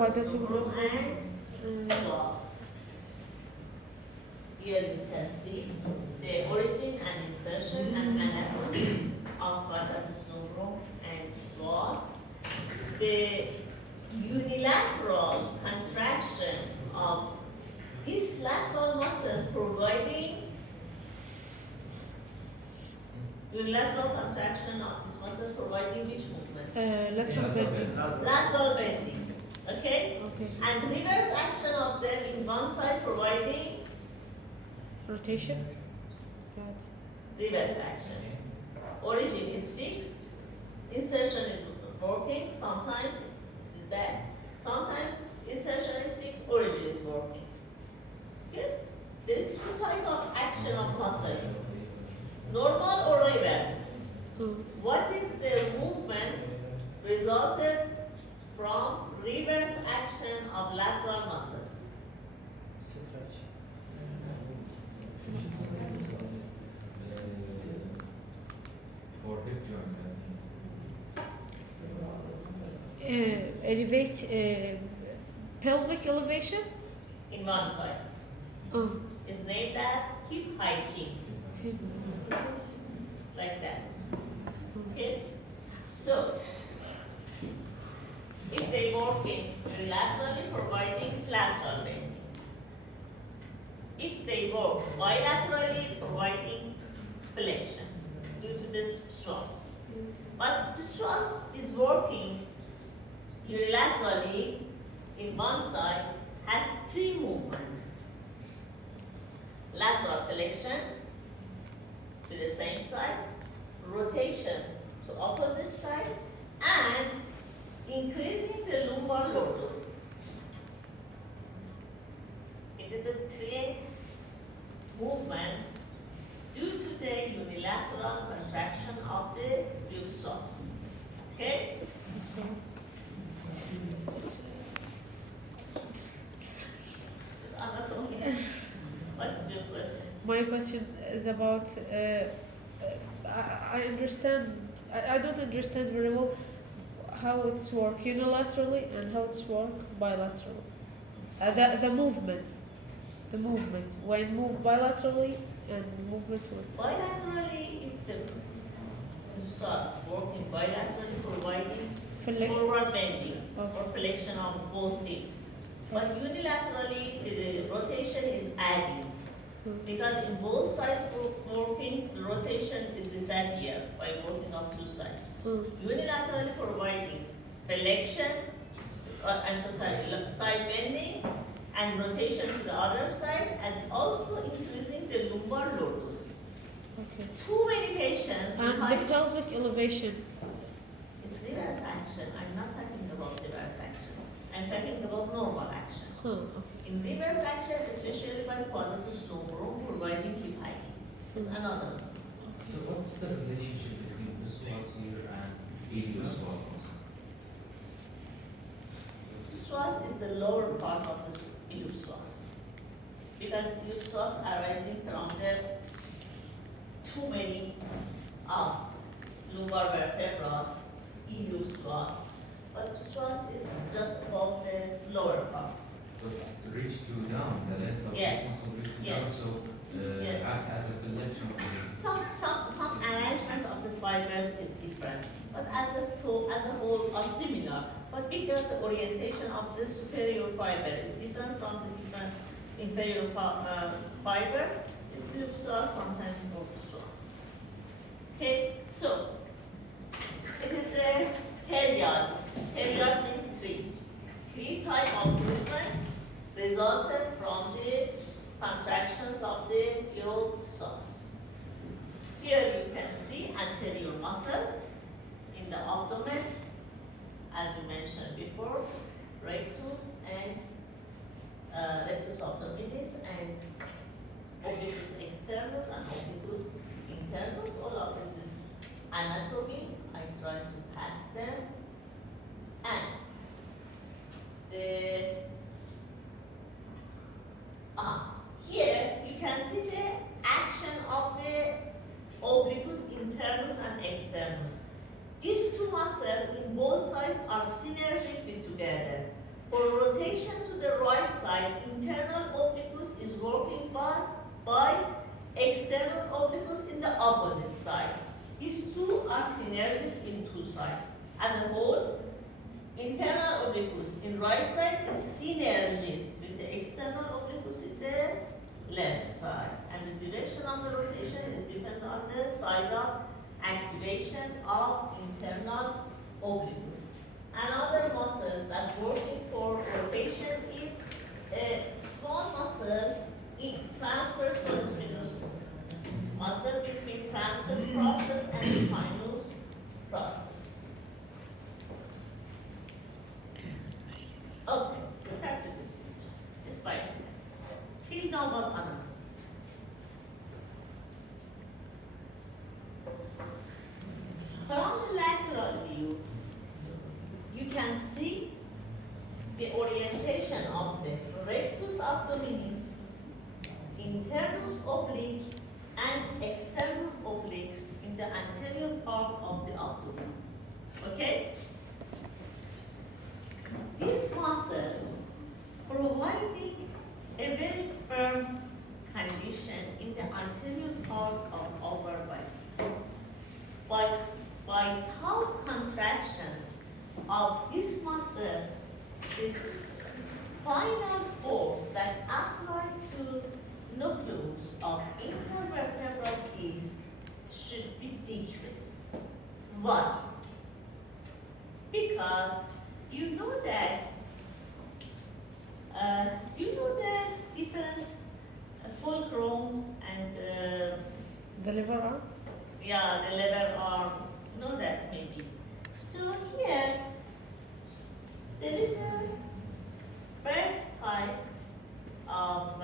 quadratus lumborum and psoas. Here you can see the origin and insertion and anatomy of quadratus lumborum and psoas. The unilateral contraction of these lateral muscles providing unilateral contraction of these muscles providing which movement? lateral bending. Lateral bending. Okay? Okay. And reverse action of them in one side providing Rotation. reverse action. Origin is fixed, insertion is working, sometimes this is that, sometimes insertion is fixed, origin is working. Okay? There is two types of action of muscles, normal or reverse. What is the movement resulted from reverse action of lateral muscles? For hip joint, I think. Elevate, pelvic elevation. In one side. Is named as hip hiking. Like that. Okay? So, if they working unilaterally providing lateral bending. If they work bilaterally providing flexion due to this psoas. But the psoas is working unilaterally in one side, has three movements. Lateral flexion to the same side, rotation to opposite side, and increasing the lumbar lordosis. It is a three movements due to the unilateral contraction of the psoas. Okay? It's anatomy. What is your question? My question is about. I understand. I don't understand very well how it's work unilaterally and how it's work bilaterally. The movements. The movements when moved bilaterally and movement with. Bilaterally, if the psoas working bilaterally providing Flexion. forward bending Okay. or flexion of both feet. But unilaterally, the rotation is adding. Because in both sides working, the rotation is disappear by working on two sides. Unilaterally providing flexion, side bending and rotation to the other side, and also increasing the lumbar lordosis. Okay. Too many patients And the pelvic elevation. it's reverse action. I'm not talking about reverse action. I'm talking about normal action. Okay. In reverse action, especially by quadratus lumborum providing hip hiking, is another. So what's the relationship between the psoas here and iliopsoas also? Psoas is the lower part of the iliopsoas. Because iliopsoas arising from the too many lumbar vertebrae, iliopsoas. But psoas is just above the lower parts. So it's reach to down, the length of Yes. this muscle reach to Yes. down, so Yes. act as a flexion of the Some arrangement of the fibers is different, but as a whole are similar. But because the orientation of the superior fiber is different from the different inferior fibers, it's iliopsoas, sometimes more psoas. Okay, so it is the teriad. Teriad means three. Three types of movement resulted from the contractions of the iliopsoas. Here you can see anterior muscles in the abdomen, as we mentioned before, rectus and rectus abdominis and obliquus externus and obliquus internus. All of this is anatomy. I try to pass them. And here you can see the action of the obliquus internus and externus. These two muscles in both sides are synergic with together. For rotation to the right side, internal obliquus is working by external obliquus in the opposite side. These two are synergies in two sides. As a whole, internal obliquus in right side is synergies with the external obliquus in the left side. And the direction of the rotation is dependent on the side of activation of internal obliquus. Another muscle that's working for rotation is a small muscle in transverse spinous muscle between transverse process and spinous process. Okay, go back to this picture. It's fine. Till now was anatomy. From the lateral view, you can see the orientation of the rectus abdominis, internus oblique, and external obliques in the anterior part of the abdomen. Okay? This muscle providing a very firm condition in the anterior part of our body. By taut contractions of these muscles, the final force that applied to nucleus of intervertebral disc should be decreased. Why? Because you know that the different fulcrums and The liver arm? yeah, the lever arm, know that maybe. So here, there is a first type of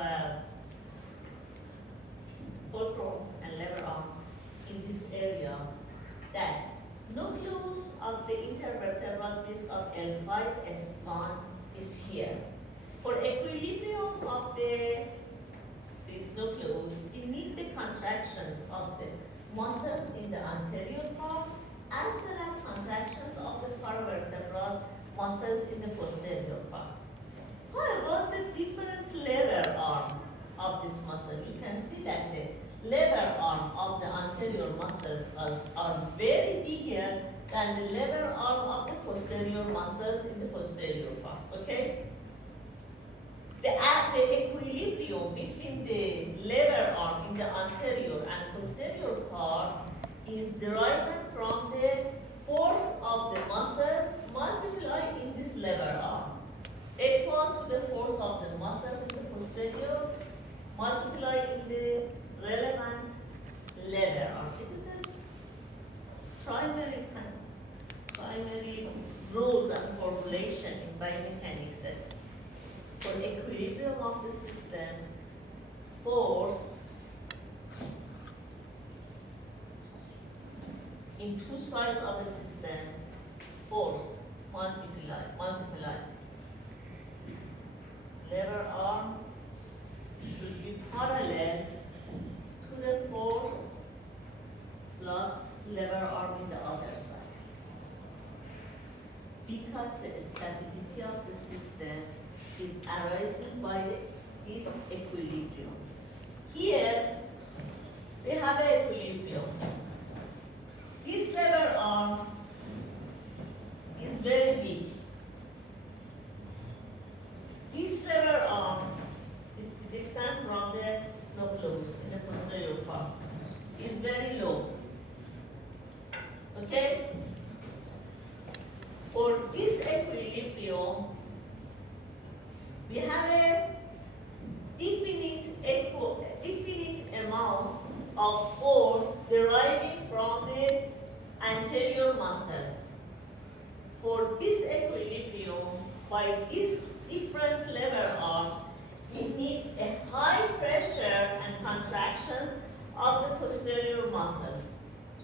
fulcrums and lever arm in this area that nucleus of the intervertebral disc of L5S1 is here. For equilibrium of this nucleus, we need the contractions of the muscles in the anterior part as well as contractions of the paravertebral muscles in the posterior part. However, the different lever arm of this muscle, you can see that the lever arm of the anterior muscles are very bigger than the lever arm of the posterior muscles in the posterior part, okay? The equilibrium between the lever arm in the anterior and posterior part is derived from the force of the muscles multiplied in this lever arm, equal to the force of the muscles in the posterior multiplied in the relevant lever arm. It is a primary rules and formulation in biomechanics that for equilibrium of the systems, force in two sides of the systems, force multiply. Lever arm should be parallel to the force plus lever arm in the other side. Because the stability of the system is arising by this equilibrium. Here, we have an equilibrium. This lever arm is very big. This lever arm, the distance from the nucleus in the posterior part, is very low. Okay? For this equilibrium, we have a definite amount of force deriving from the anterior muscles. For this equilibrium, by these different lever arms, we need a high pressure and contractions of the posterior muscles.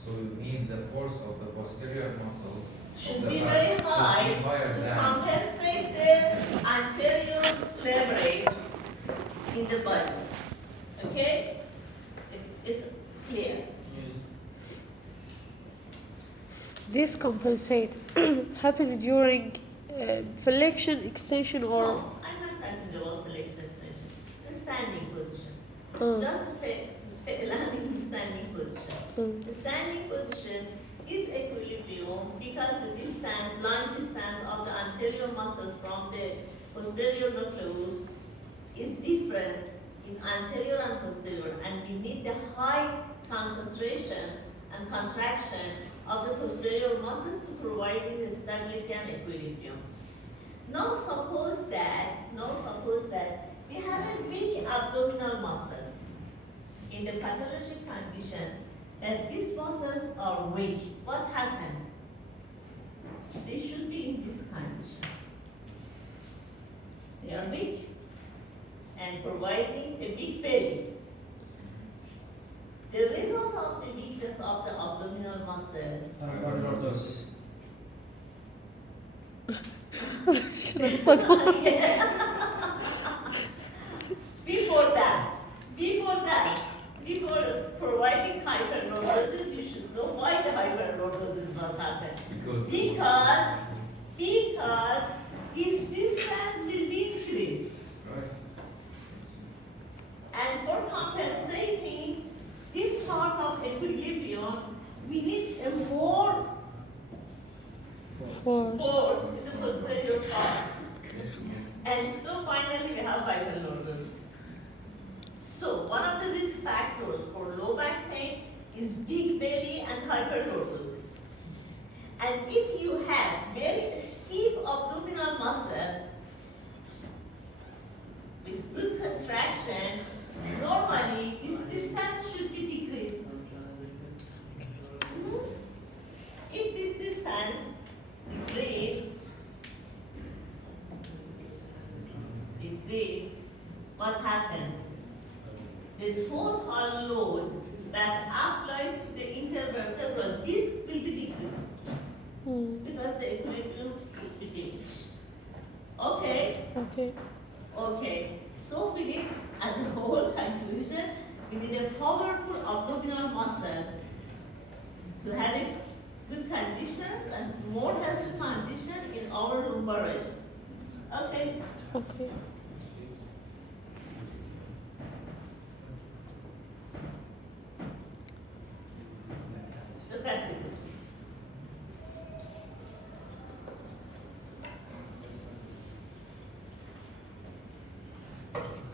So you mean the force of the posterior muscles Should of the be back very should be high higher to than compensate the anterior leverage in the body. Okay? It's clear. This compensate happen during flexion, extension, or No, I'm not talking about flexion extension. The standing position. Just landing in standing position. The standing position is equilibrium because the distance, line distance of the anterior muscles from the posterior nucleus is different in anterior and posterior, and we need the high concentration and contraction of the posterior muscles to providing the stability and equilibrium. Now suppose that we have a weak abdominal muscles in the pathologic condition that these muscles are weak. What happened? They should be in this condition. They are weak and providing a big belly. The result of the weakness of the abdominal muscles Hyperlordosis. Before providing hyperlordosis, you should know why the hyperlordosis must happen. Because this distance will be increased. Right. And for compensating this part of equilibrium, we need a more force in the posterior part. And so finally we have hyperlordosis. So one of the risk factors for low back pain is big belly and hyperlordosis. And if you have very stiff abdominal muscle with good contraction, normally this distance should be decreased. If this distance decreases, what happened? The total load that applied to the intervertebral disc will be decreased because the equilibrium should be diminished. Okay. So we need, as a whole conclusion, we need a powerful abdominal muscle to have a good conditions and more healthy condition in our lumbar region. Okay. Look at this picture.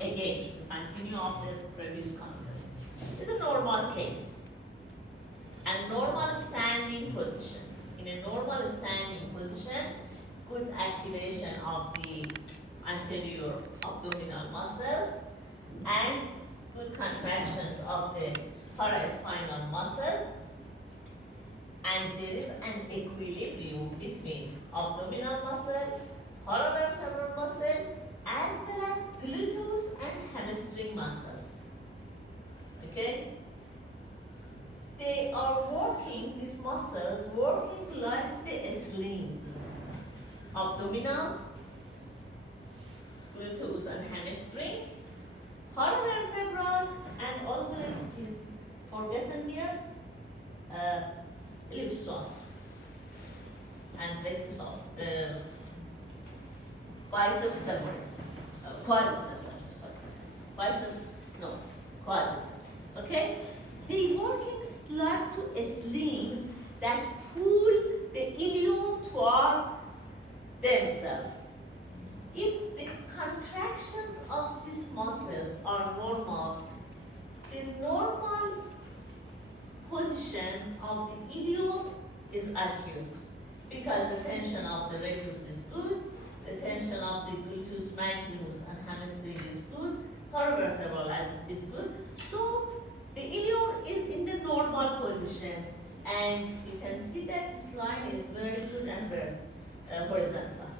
Again, continue on the previous concept. It's a normal case. And normal standing position. In a normal standing position, good activation of the anterior abdominal muscles and good contractions of the paraspinal muscles. And there is an equilibrium between abdominal muscle, paravertebral muscle, as well as gluteus and hamstring muscles. Okay? They are working, these muscles, working like the slings. Abdominal, gluteus and hamstring, paravertebral, and also is forgotten here, iliopsoas and rectus of the biceps femoris, quadriceps, I'm sorry. Biceps, no, quadriceps, okay? They working like to slings that pull the ilium toward themselves. If the contractions of these muscles are normal, the normal position of the ilium is acute because the tension of the rectus is good, the tension of the gluteus maximus and hamstring is good, paravertebral is good. So the ilium is in the normal position, and you can see that this line is very good and very horizontal.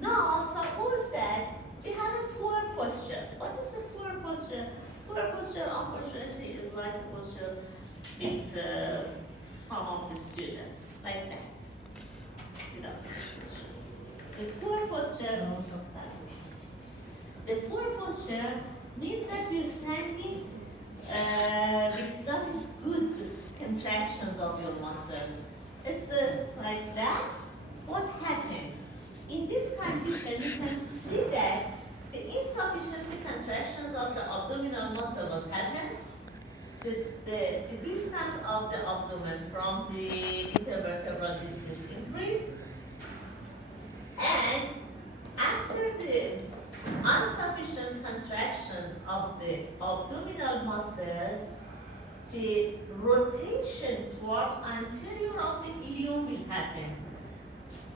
Now, suppose that we have a poor posture. What is the poor posture? Poor posture, unfortunately, is like the posture with some of the students, like that. Without posture. The poor posture, the poor posture means that we're standing with not good contractions of your muscles. It's like that, what happened? In this condition, you can see that the insufficiency contractions of the abdominal muscle was happened. The distance of the abdomen from the intervertebral disc is increased. And after the insufficient contractions of the abdominal muscles, the rotation toward anterior of the ilium will happen.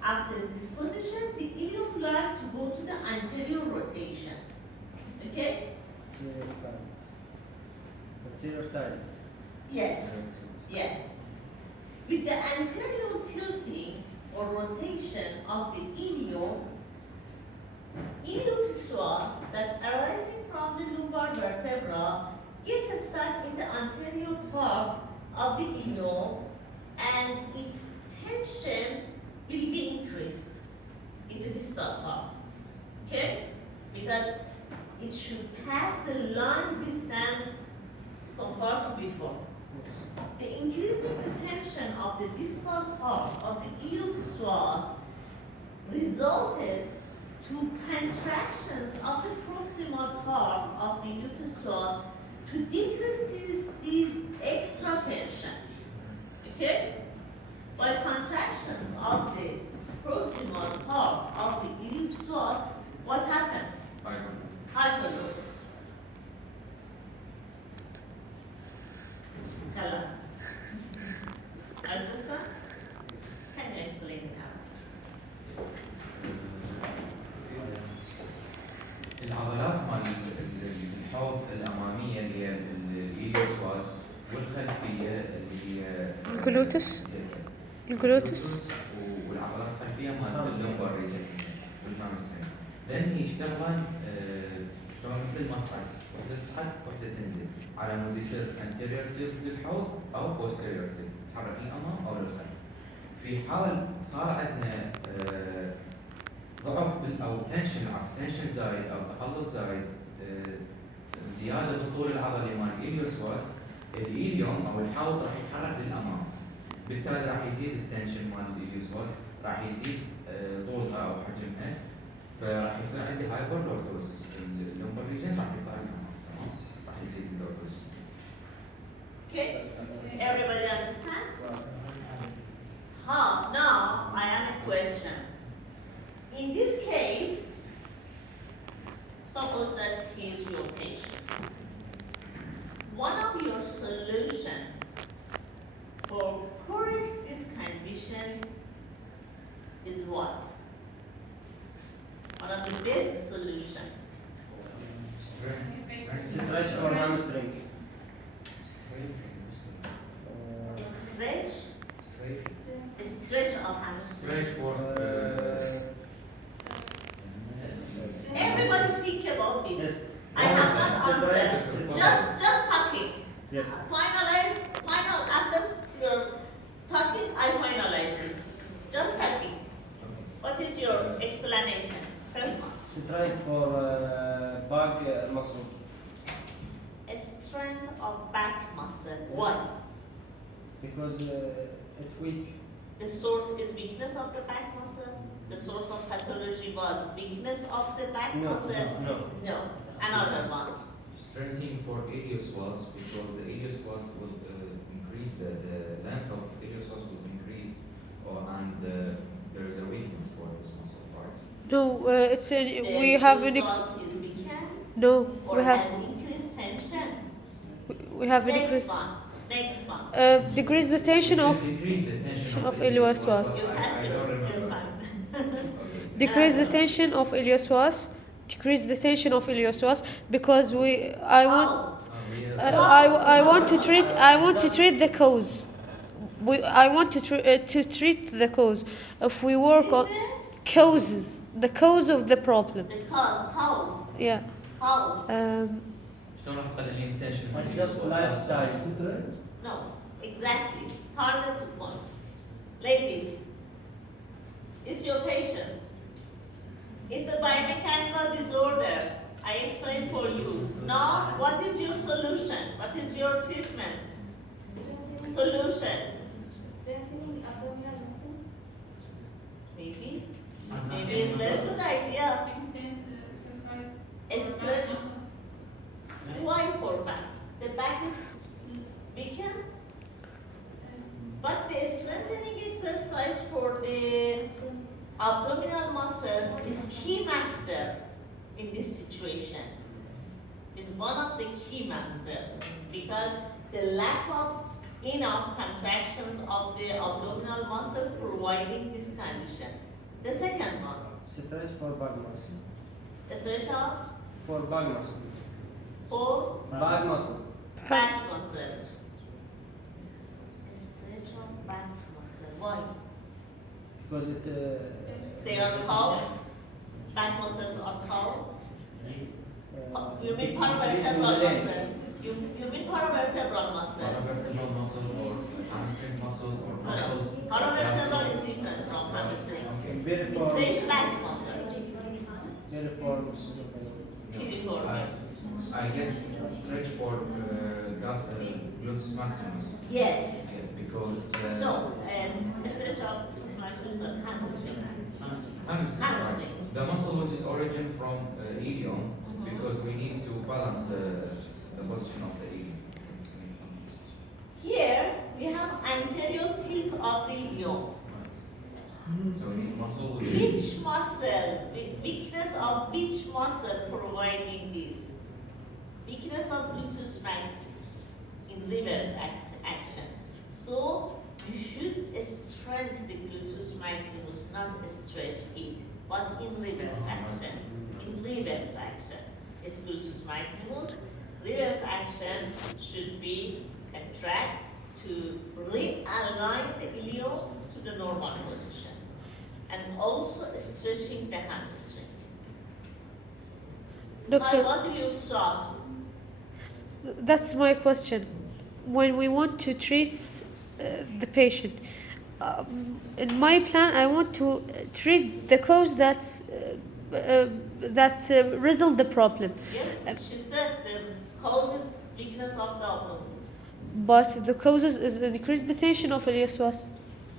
After this position, the ilium like to go to the anterior rotation. Okay? Anterior tilt. Yes. Yes. With the anterior tilting or rotation of the ilium psoas that arising from the lumbar vertebra get stuck in the anterior part of the ilium, and its tension will be increased in the distal part. Okay? Because it should pass the long distance compared to before. The increasing the tension of the distal part of the ilium psoas resulted to contractions of the proximal part of the ilium psoas to decrease these extra tension. Okay? By contractions of the proximal part of the ilium psoas, what happened? Hyperlocus. Tell us. Understand? Can you explain it now? العضلات مال الحوض الاماميه اللي هي الإيليوسواس والخلفيه اللي هي الجلوتس. الجلوتس والعضلات الخلفيه مال اللومبر ريجن والهامسترنج. لان يشتغلن شلون مثل المصعد، وحده تصعد وحده تنزل على مود يصير انتيريور تيلت للحوض او بوستيريور تيلت، تتحرك للامام او للخلف. في حال صار عندنا ضعف او تنشن زايد او تقلص زايد، زياده بالطول العضلي مال الإيليوسواس، الإيليوم او الحوض راح يتحرك للامام، بالتالي راح يزيد التنشن مال الإيليوسواس، راح يزيد طولها او حجمها، فراح يصير عندي هايبر لوردوزس، اللومبر ريجن راح يطلع للامام، تمام؟ راح يزيد اللوردوزس. Okay? Everybody understand? Now I have a question. In this case, suppose that he is your patient. One of your solution for correct this condition is what? One of the best solution. Stretch or hamstring. Stretch of hamstring. Stretch for Everybody think about it. Yes. I have not answered. Separate. Just talking. Yeah. Final after your talking, I finalize it. Just talking. What is your explanation? First one. Strength for back muscles. A strength of back muscle. Why? Because it's weak. The source is weakness of the back muscle. The source of pathology was weakness of the back muscle. No. Another one. strengthening for ilioswas, because the ilioswas will increase, the length of ilioswas will increase, and there is a weakness for this muscle, right? No, it's in, we have an source is weakened no, or we have has increased tension. we have an Next increase. one. Next one. Decrease the tension It of should decrease the tension of the ilioswas. You I pass don't your remember. time. Okay. Decrease the tension of ilioswas. Decrease the tension of ilioswas because I want I want to treat the cause. I want to treat the cause. If we work on causes, the cause of the problem. The cause, how? Yeah. How? شلون راح تقللين التنشن مال Just الإيليوسواس؟ lifestyle. No, exactly. Target to point. Ladies, it's your patient. It's a biomechanical disorders. I explained for you. Now, what is your solution? What is your treatment? Solution. Strengthening abdominal muscles. Maybe But the strengthening exercise for the abdominal muscles is key master in this situation. Is one of the key masters because the lack of enough contractions of the abdominal muscles providing this condition. The second one, Stretch for back muscle. stretch of For back muscle. for Back muscle. back muscle. Stretch of back muscle. Why? Because it. They are taut. Back muscles are taut. You mean paravertebral muscle. You mean paravertebral muscle. Paravertebral muscle or hamstring muscle or muscle. Paravertebral is different from hamstring. Very It's form. straight back muscle. Very form. Piriformis. I guess stretch for gluteus maximus. Yes. Because No. Stretch of gluteus maximus and hamstring. hamstring, Hamstring. right? The muscle which is origin from ilium, because we need to balance the position of the ilium. Here we have anterior tilt of the ilium. So we need muscle which is Which muscle, weakness of which muscle providing this? Weakness of gluteus maximus in reverse action. So you should strengthen the gluteus maximus, not stretch it, but in reverse action. In reverse action, it's gluteus maximus. Reverse action should be contract to realign the ilium to the normal position, and also stretching the hamstring. Doctor, What do you stress? that's my question. When we want to treat the patient, in my plan, I want to treat the cause that result the problem. Yes, she said the causes weakness of the abdomen. But the causes is increased the tension of ileoceras.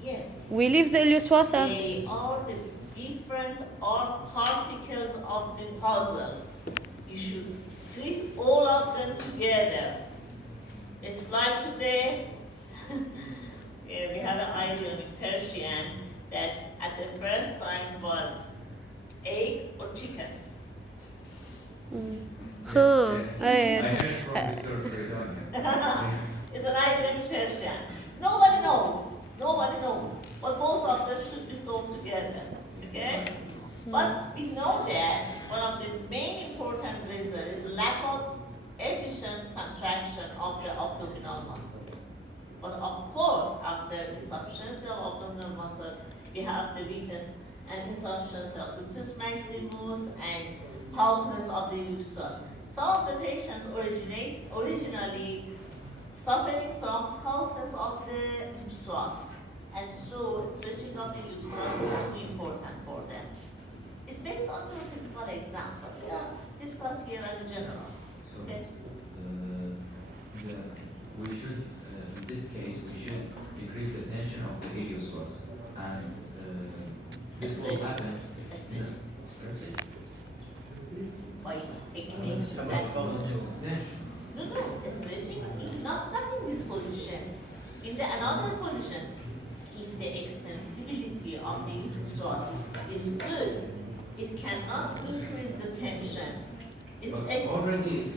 Yes. We leave the ileoceras and They are the different particles of the puzzle. You should treat all of them together. It's like today, we have an idea in Persian that at the first time was egg or chicken. huh. I heard from Victor Fredonia. It's an idea in Persian. Nobody knows. Nobody knows. But both of them should be solved together. Okay? But we know that one of the main important reasons is lack of efficient contraction of the abdominal muscle. But of course, after insufficiency of abdominal muscle, we have the weakness and insufficiency of gluteus maximus and tautness of the iliopsoas. Some of the patients originally suffering from tautness of the iliopsoas, and so stretching of the iliopsoas is too important for them. It's based on your physical exam, but we are discuss here as a general. So, Okay. we should, in this case, we should decrease the tension of the iliopsoas, and this will happen. By techniques that no, stretching, not in this position. In the another position, if the extensibility of the iliopsoas is good, it cannot increase the tension. It's But already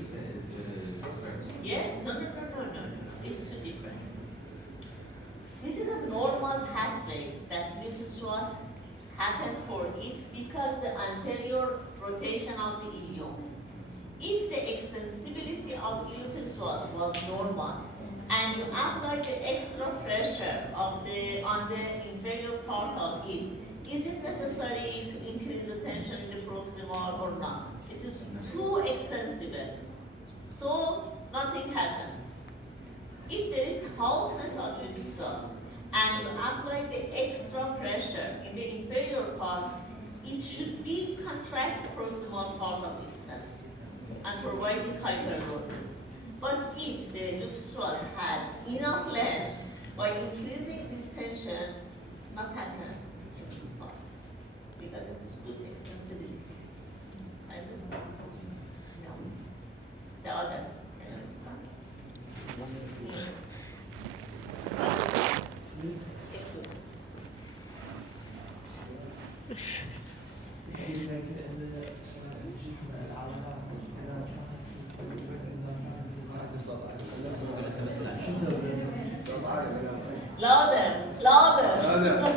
yeah, no. It's too different. This is a normal pathway that iliopsoas happen for it because the anterior rotation of the ilium. If the extensibility of iliopsoas was normal and you apply the extra pressure on the inferior part of it, is it necessary to increase the tension in the proximal or not? It is too extensible, so nothing happens. If there is tautness of iliopsoas and you apply the extra pressure in the inferior part, it should be contract the proximal part of itself and providing hyperlordosis. But if the iliopsoas has enough length, by increasing this tension, not happen in this part because it is good extensibility. Understand? No. The others can understand. Louder, louder.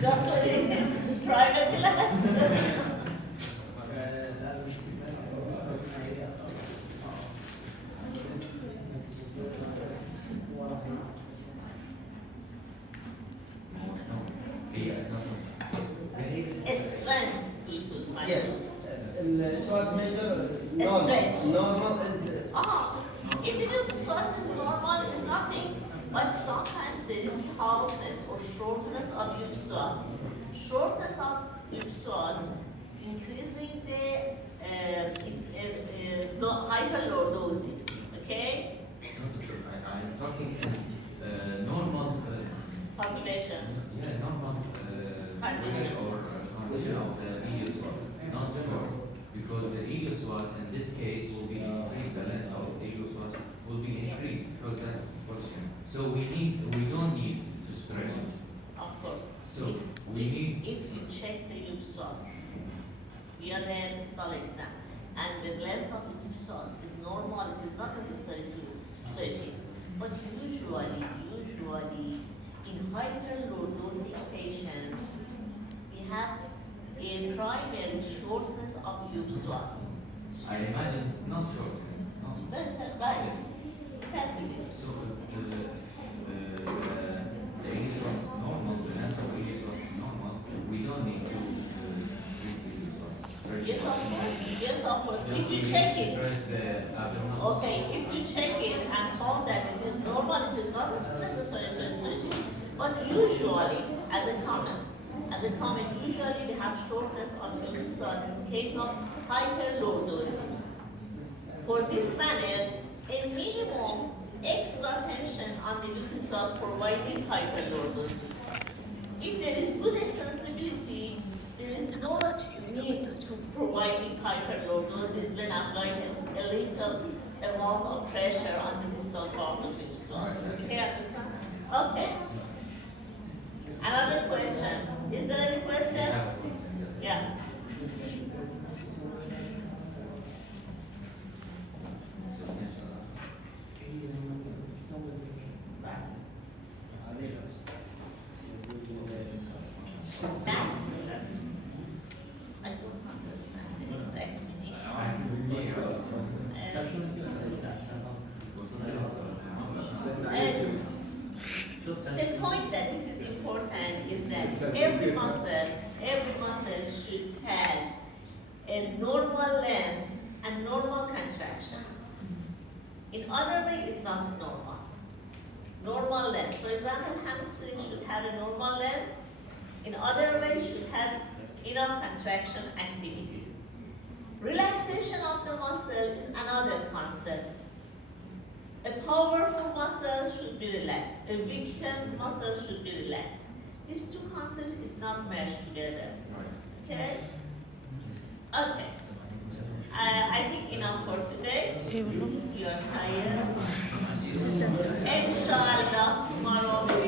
Just for this private class. هي اساسا Strength Bluetooth mic. Yes. السواس major Stretch. normal is If you do psoas is normal, it's nothing. But sometimes there is tallness or shortness of your psoas. Shortness of your psoas increasing the hyperlordosis. Okay? I'm talking normal Population. normal Condition. or condition of the iliopsoas, not short, because the iliopsoas in this case will be increased, the length of the iliopsoas will be increased because that's the position. So we don't need to stretch it. Of course. So we need If you check the loop source via the physical exam and the length of the tube source is normal, it is not necessary to stretch it. But usually in hyperlordotic patients, we have a primary shortness of loop source. I imagine it's not short. It's not. That's right. You can do this. So the iliopsoas is normal, the length of iliopsoas is normal. We don't need to treat the iliopsoas. Yes, of course. Yes, of course. Just If you we check need to it, stretch the abdominal okay, if you check it and found that it is normal, it is not necessary to stretch it. But usually, as a comment, usually we have shortness on iliopsoas in case of hyperlordosis. For this manner, a minimum extra tension on the iliopsoas providing hyperlordosis. If there is good extensibility, there is no need to providing hyperlordosis when applying a little amount of pressure on the distal part of the iliopsoas. Okay, understand? Okay. Another question. Is there any We question? have a question, yes. Yeah. That's, I don't understand exactly. The point that it is important is that every muscle should have a normal length and normal contraction. In other way, it's not normal. Normal length. For example, hamstring should have a normal length. In other way, should have enough contraction activity. Relaxation of the muscle is another concept. A powerful muscle should be relaxed. A weakened muscle should be relaxed. These two concepts is not meshed together. Okay? Okay. I think enough for today. You are tired. Inshallah, tomorrow we will